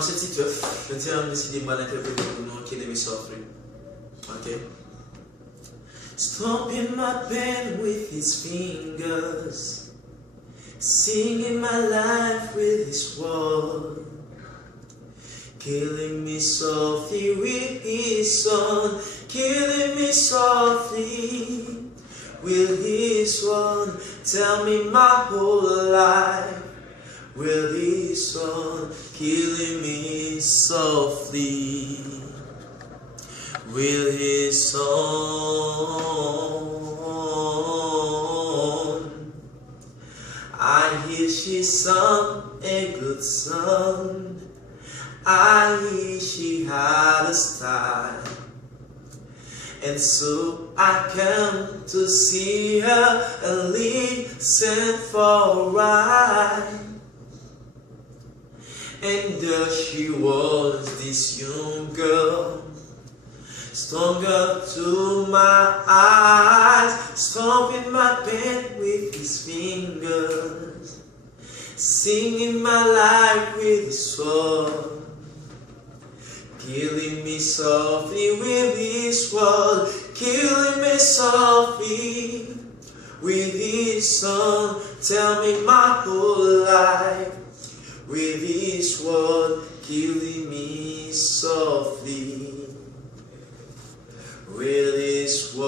C'est Titeuf. Je tiens à décider de l'interpréter pour nous qui est mes softly. Ok? Stomping my pen with his fingers, singing my life with his word, killing me softly with his song, killing me softly with his one. Tell me my whole life with his song, killing me softly with his song. I hear she sung a good song, I hear she had a style, and so I come to see her and listen for a ride. And there she was, this young girl, strung up to my eyes, stomping my pen with his fingers, singing my life with his sword, killing me softly with his word, killing me softly with his song. Tell me my whole life with his word, killing me softly with his word.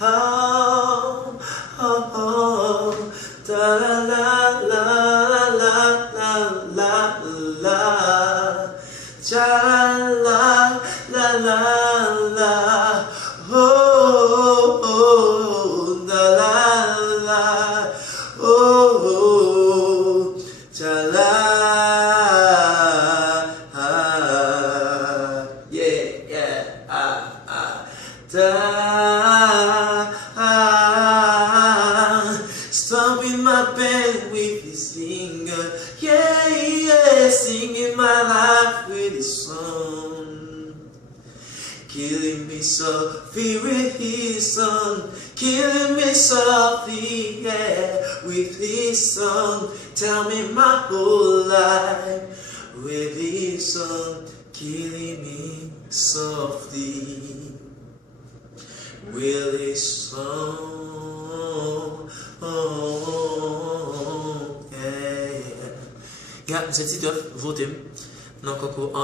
Oh, oh, oh, da la la la la la la la, ja la la la la, oh, oh, da la la, oh, oh, ja la. Stomping my pen with his finger, yeah, yeah, singing my life with his song, killing me softly with his song, killing me softly, yeah, with his song. Tell me my whole life with his song, killing me softly with his song. Yeah, c'est Titeuf, votez. Non, coco.